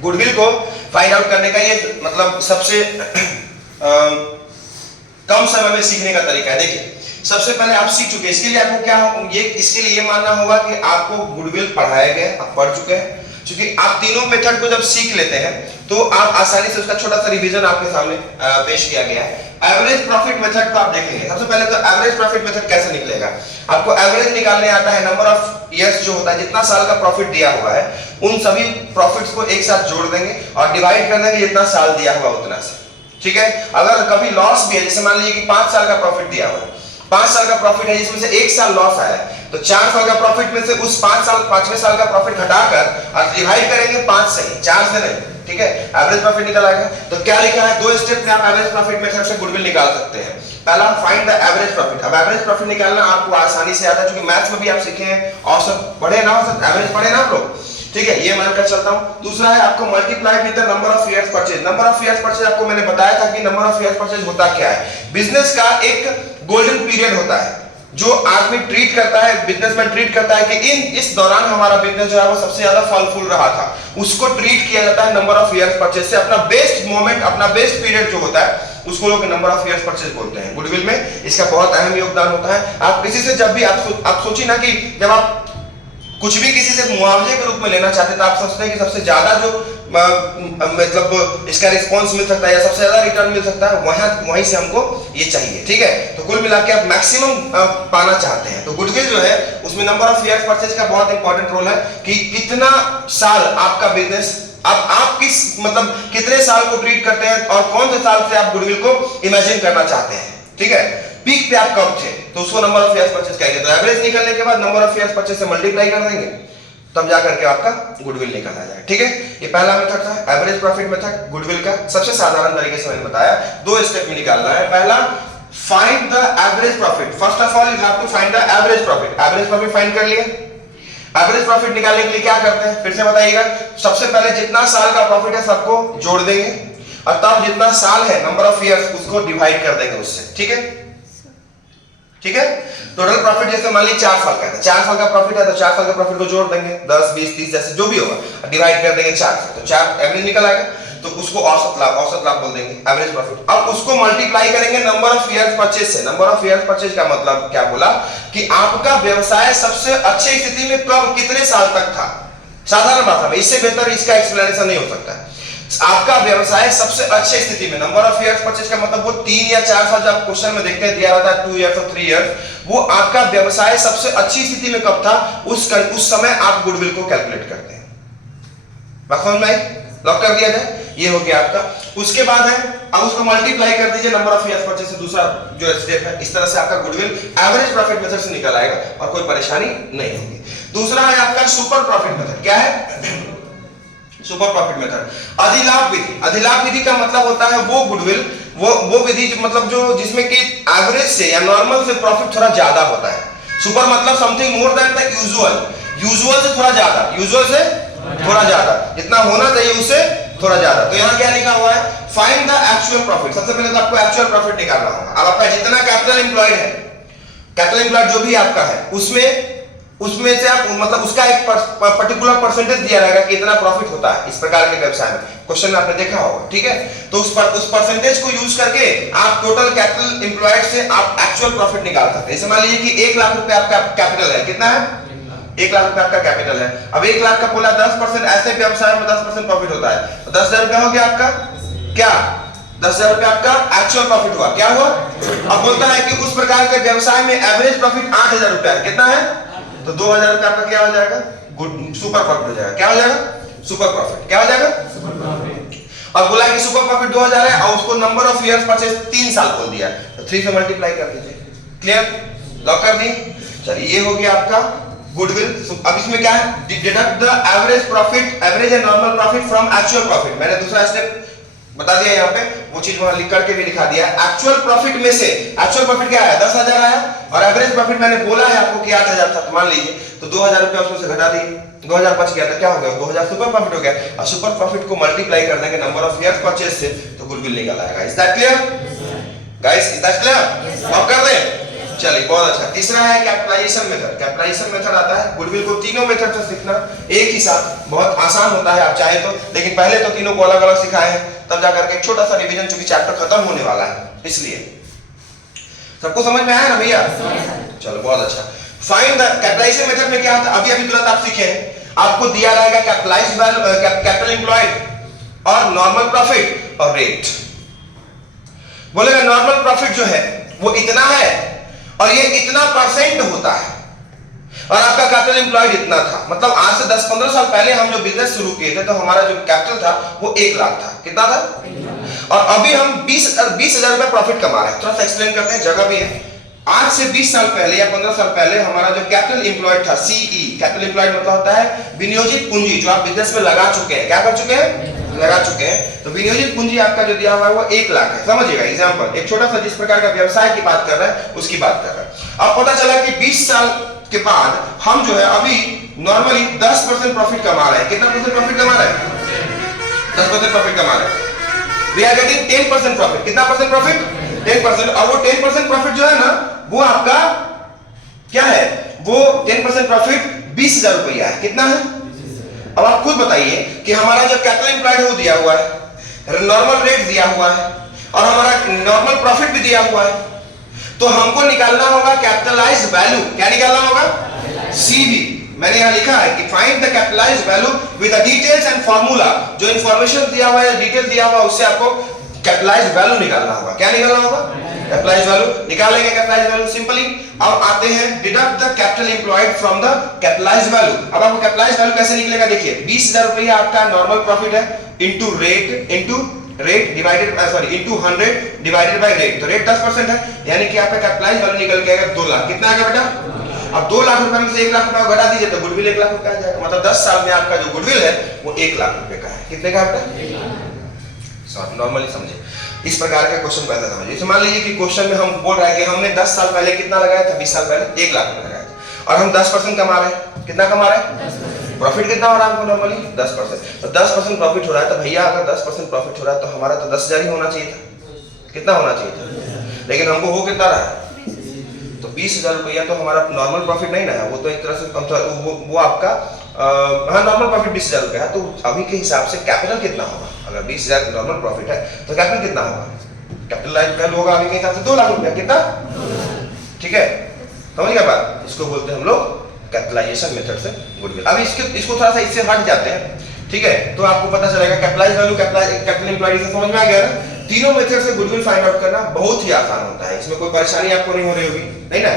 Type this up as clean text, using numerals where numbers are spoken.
Goodwill को find out करने का ये मतलब सबसे कम समय में सीखने का तरीका है। देखिए सबसे पहले आप सीख चुके हैं, इसके लिए आपको क्या इसके लिए ये मानना होगा कि आपको गुडविल पढ़ाया गया, आप पढ़ चुके हैं। क्योंकि आप तीनों मेथड को जब सीख लेते हैं तो आप आसानी से उसका छोटा सा रिवीजन आपके सामने पेश किया गया है। एवरेज प्रॉफिट मेथड को आप देखेंगे। सबसे पहले तो एवरेज प्रॉफिट मेथड कैसे निकलेगा, आपको एवरेज निकालने आता है। नंबर ऑफ ईयर्स जो होता है, जितना साल का प्रॉफिट दिया हुआ है उन सभी प्रॉफिट्स को एक साथ जोड़ देंगे और डिवाइड कर देंगे जितना साल दिया हुआ उतना से। ठीक है, अगर कभी लॉस भी है, जैसे मान लीजिए कि 5 साल का प्रॉफिट दिया हुआ है, 5 साल का प्रॉफिट है जिसमें से 1 साल लॉस आया है, तो 4 साल का प्रॉफिट में से उस 5वें साल का प्रॉफिट घटाकर और डिवाइड करेंगे 5 से, 4 से नहीं। ठीक है, एवरेज प्रॉफिट निकल आएगा। तो क्या लिखा है, 2 स्टेप में आप एवरेज प्रॉफिट मेथड से गुडविल निकाल सकते हैं। पहला फाइंड द एवरेज प्रॉफिट। अब एवरेज प्रॉफिट निकालना आपको आसानी से आता है, क्योंकि मैथ्स में भी आप सीखे हैं, औसत पढ़े ना, औसत एवरेज पढ़े ना आप लोग। ठीक है, ये मानकर चलता हूं। दूसरा है आपको multiply with the number of years purchase. Number of years purchase आपको मैंने बताया था कि नंबर ऑफ ईयर्स परचेज होता क्या है। बिजनेस का एक गोल्डन पीरियड होता है जो आदमी ट्रीट करता है, बिजनेसमैन ट्रीट करता है कि इस दौरान हमारा बिजनेस जो है वो सबसे ज्यादा फल फूल रहा था, उसको ट्रीट किया जाता है नंबर ऑफ ईयर्स परचेज से। अपना बेस्ट मोमेंट, अपना बेस्ट पीरियड जो होता है उसको लोग नंबर ऑफ ईयर्स परचेज बोलते हैं। गुडविल में इसका बहुत अहम योगदान होता है। आप किसी से जब भी आप सोचिए ना कि जब आप कुछ भी किसी से मुआवजे के रूप में लेना चाहते हैं तो आप सोचते हैं कि सबसे ज्यादा जो मतलब इसका रिस्पांस मिल सकता है या सबसे ज्यादा रिटर्न मिल सकता है, वहीं से हमको ये चाहिए। ठीक है, तो कुल मिला के आप मैक्सिमम पाना चाहते हैं। तो गुडविल जो है उसमें नंबर ऑफ ईयर्स परचेज का बहुत इंपॉर्टेंट रोल है कि कितना साल आपका बिजनेस, आप किस मतलब कितने साल को ट्रीट करते हैं और कौन से साल से आप गुडविल को इमेजिन करना चाहते हैं। ठीक है, पीक पे आप कब थे तो उसको नंबर ऑफ ईयर्स परचेज कहेंगे। तो एवरेज निकलने के बाद नंबर ऑफ ईयर्स परचेज से मल्टीप्लाई कर देंगे, तब जाकर के आपका गुडविल निकल आ जाएगा। ठीक है, ये पहला मेथड था एवरेज प्रॉफिट मेथड गुडविल का। सबसे साधारण तरीके से मैंने बताया, 2 स्टेप में निकालना है। पहला find the average profit. First of all you have to find the average profit. Average profit find कर लिए। एवरेज प्रॉफिट निकालने के लिए क्या करते हैं, फिर से बताइएगा। सबसे पहले जितना साल का प्रॉफिट है सबको जोड़ देंगे और तब जितना साल है नंबर ऑफ ईयर्स उसको डिवाइड कर देंगे उससे। ठीक है, ठीक है, टोटल प्रॉफिट जैसे मान लीजिए 4 साल का है, 4 साल का प्रॉफिट है तो 4 साल का प्रॉफिट को जोड़ देंगे, 10 20 30 जैसे जो भी होगा, डिवाइड कर देंगे 4 से, तो 4 एवरेज निकल आएगा। तो उसको औसत लाभ बोल देंगे, एवरेज प्रॉफिट। अब उसको मल्टीप्लाई करेंगे नंबर ऑफ ईयर्स परचेज से। नंबर ऑफ ईयर्स परचेज का मतलब क्या बोला कि आपका व्यवसाय सबसे अच्छी स्थिति में कब कितने साल तक था। साधारण भाषा में, इससे बेहतर इसका एक्सप्लेनेशन नहीं हो सकता है। आपका व्यवसाय सबसे अच्छे स्थिति में, नंबर ऑफ ईयर्स परचेज का मतलब वो 3 या 4 साल, जब क्वेश्चन में देखते हैं दिया रहता है 2 इयर्स और 3 इयर्स, वो आपका व्यवसाय सबसे अच्छी स्थिति में कब था उस समय आप गुडविल को कैलकुलेट करते हैं। बात समझ में आई? लॉक कर दिया जाए, ये हो गया आपका। उसके बाद है अब उसको मल्टीप्लाई कर दीजिए नंबर ऑफ ईयर्स परचेज से, दूसरा जो स्टेप है। इस तरह से आपका गुडविल एवरेज प्रॉफिट मेथड से निकल आएगा और कोई परेशानी नहीं होगी। दूसरा है आपका सुपर प्रॉफिट मेथड। क्या है सुपर प्रॉफिट मेथड? अधिलाभ विधि। अधिलाभ विधि का मतलब होता है वो गुडविल, वो विधि मतलब जो जिसमें कि एवरेज से या नॉर्मल से प्रॉफिट थोड़ा ज्यादा होता है। सुपर मतलब something more than the usual, usual से थोड़ा ज्यादा, यूजुअल से थोड़ा ज्यादा, जितना होना चाहिए उससे थोड़ा ज्यादा। तो यहाँ क्या लिखा हुआ है, फाइंड द एक्चुअल प्रॉफिट। सबसे पहले तो आपको एक्चुअल प्रॉफिट निकालना होगा। अब आपका जितना कैपिटल एम्प्लॉयड है, कैपिटल एम्प्लॉयड जो भी आपका है उसमें से आप मतलब उसका एक पर्टिकुलर परसेंटेज दिया रहेगा कि इतना प्रॉफिट होता है इस प्रकार के व्यवसाय में। क्वेश्चन में आपने देखा होगा। ठीक है, तो उस परसेंटेज को यूज करके आप टोटल कैपिटल एम्प्लॉयड से आप एक्चुअल प्रॉफिट निकाल सकते हैं। जैसे मान लीजिए कि 1 लाख रुपए आपका कैपिटल है। कितना है? 1 लाख रुपए आपका कैपिटल है। अब 1 लाख का बोला 10%, ऐसे व्यवसाय में 10% प्रॉफिट होता है तो 10,000 रुपया हो गया आपका। क्या 10,000 रुपया आपका एक्चुअल प्रॉफिट हुआ? क्या हुआ? अब बोलता है कि उस प्रकार के व्यवसाय में एवरेज प्रॉफिट 8,000 रुपया है। कितना है? तो 2,000 रुपया आपका क्या हो जाएगा? सुपर प्रॉफिट हो जाएगा। क्या हो जाएगा? Super profit. क्या हो जाएगा? Super profit. और बोला कि सुपर प्रॉफिट 2,000 है और उसको नंबर ऑफ ईयर्स परचेज 3 साल बोल दिया, तो 3 से मल्टीप्लाई कर दीजिए। क्लियर? लॉक कर दी। चलिए, ये हो गया आपका गुडविल। अब इसमें क्या है, deduct the average profit, average and normal profit from actual profit. मैंने दूसरा स्टेप बता दिया यहाँ पे, वो चीज वहां लिख करके भी दिखा दिया। एक्चुअल प्रॉफिट में से एक्चुअल प्रॉफिट क्या है? 10,000 आया और एवरेज प्रॉफिट मैंने बोला है आपको कि 8,000 था, तो मान लीजिए तो 2,000 रुपया उसमें से घटा दिए, 2,000 बच गया तो क्या हो गया? 2,000 सुपर प्रॉफिट हो गया। और सुपर प्रॉफिट को मल्टीप्लाई कर देंगे नंबर ऑफ ईयर्स परचेज से, तो गुडविल निकल आएगा। Is that clear guys? Is that clear? Lock कर दें? चलिए बहुत अच्छा। तीसरा है कैपिटलाइजेशन मेथड। कैपिटलाइजेशन मेथड आता है गुडविल को तीनों मेथड से सीखना एक ही साथ, बहुत आसान होता है आप चाहे तो, लेकिन पहले तो तीनों को अलग अलग सिखाए हैं, तब जाकर के छोटा सा रिवीजन, चूंकि चैप्टर खत्म होने वाला है इसलिए। सबको समझ में आया ना भैया? चलो बहुत अच्छा। फाइंड द कैपिटलाइजेशन मेथड में क्या होता है, अभी अभी तुरंत आप सीखे हैं, आपको दिया रहेगा कैपिटलाइज्ड वैल्यू, कैपिटल एम्प्लॉयड और नॉर्मल प्रॉफिट और रेट। बोलेगा नॉर्मल प्रॉफिट जो है वो इतना है और ये इतना परसेंट होता है, और आपका कैपिटल एम्प्लॉयड इतना था। मतलब आज से 10-15 साल पहले हम जो बिजनेस शुरू किए थे तो हमारा जो कैपिटल था वो 1 लाख था। कितना था? और अभी हम 20,000 रुपए प्रॉफिट कमा रहे हैं। थोड़ा सा एक्सप्लेन करते हैं, जगह भी है। आज से 20 साल पहले या 15 साल पहले हमारा जो कैपिटल एम्प्लॉयड था, सीई, कैपिटल एम्प्लॉयड मतलब होता है विनियोजित पूंजी, जो आप बिजनेस में लगा चुके हैं। क्या कर चुके हैं? लगा चुके हैं। तो विनियोजित पूंजी आपका जो दिया हुआ है वो 1 लाख है। समझिएगा, एग्जांपल एक छोटा सा जिस प्रकार का व्यवसाय की बात कर रहे हैं उसकी बात कर रहे हैं। अब पता चला कि 20 साल के बाद हम जो है अभी नॉर्मली 10% प्रॉफिट कमा रहे हैं। कितना परसेंट प्रॉफिट कमा रहे हैं? 10% प्रॉफिट कमा रहे हैं। We are getting 10% profit. कितना परसेंट प्रॉफिट? 10%। और वो 10% प्रॉफिट जो है ना वो आपका क्या है? वो 10% प्रॉफिट 20,000 रुपया है। कितना है? अब आप खुद बताइए कि हमारा जो कैपिटल एम्प्लॉयड है वो दिया हुआ है, नॉर्मल रेट दिया हुआ है और हमारा नॉर्मल प्रॉफिट भी दिया हुआ है, तो हमको निकालना होगा कैपिटलाइज्ड वैल्यू। क्या निकालना होगा? सीवी। मैंने यहां लिखा है कि find the capitalised value with the details and formula. जो इंफॉर्मेशन दिया हुआ है, डिटेल दिया हुआ है, उससे आपको कैपिटलाइज्ड वैल्यू निकालना होगा। क्या निकालना होगा? Capitalised value. निकालेंगे कैपिटलाइज्ड वैल्यू सिंपली। अब आते हैं deduct the capital employed from the capitalised value. अब आपको कैपिटलाइज्ड वैल्यू कैसे निकलेगा? देखिए 20,000 रुपया आपका नॉर्मल प्रॉफिट है, into rate divided into 100 divided by rate. तो रेट 10% है, यानी कि आपका कैपिटलाइज्ड वैल्यू निकल के आएगा 2 लाख। कितना आएगा बेटा? अब 2 लाख रुपए में से 1 लाख रुपए घटा दीजिए तो गुडविल 1 लाख रुपए आ जाएगा। मतलब 10 साल में आपका जो गुडविल है वो 1 लाख रुपए का है। कितने का बेटा? नॉर्मली समझे, इस प्रकार का क्वेश्चन को ऐसा समझिए। मान लीजिए कि क्वेश्चन में हम बोल रहे हैं कि हमने 10 साल पहले कितना लगाया था? 20 साल पहले 1 लाख रुपए लगाया था, और हम 10% कमा रहे हैं। कितना कमा रहे हैं? प्रॉफिट कितना हो रहा है हमको नॉर्मली? 10%। तो 10% प्रॉफिट हो रहा है, तो भैया अगर 10% प्रॉफिट हो रहा है तो हमारा तो 10,000 ही होना चाहिए था। कितना होना चाहिए था? लेकिन हमको हो कितना रहा है? तो 20,000 रुपया तो हमारा नॉर्मल प्रॉफिट नहीं ना है, वो तो एक तरह से कम था। वो आपका हाँ नॉर्मल प्रॉफिट 20,000 रुपया है। तो अभी के हिसाब से कैपिटल कितना होगा? अगर 20,000 नॉर्मल प्रॉफिट है तो कैपिटल कितना होगा? कैपिटलाइज्ड वैल्यू होगा अभी के हिसाब से 2 लाख रुपया। कितना? ठीक है, समझ गया बात? इसको बोलते हैं हम लोग कैपिटलाइजेशन मेथड से गुडविल। अब इसको थोड़ा सा इससे हट जाते हैं, ठीक है? तो आपको पता चलेगा कैपिटलाइज्ड वैल्यू, कैपिटल एम्प्लॉयड से समझ में आ गया ना? तीनों मेथड से गुडविल फाइंड आउट करना बहुत ही आसान होता है, इसमें कोई परेशानी आपको नहीं हो रही होगी, नहीं ना?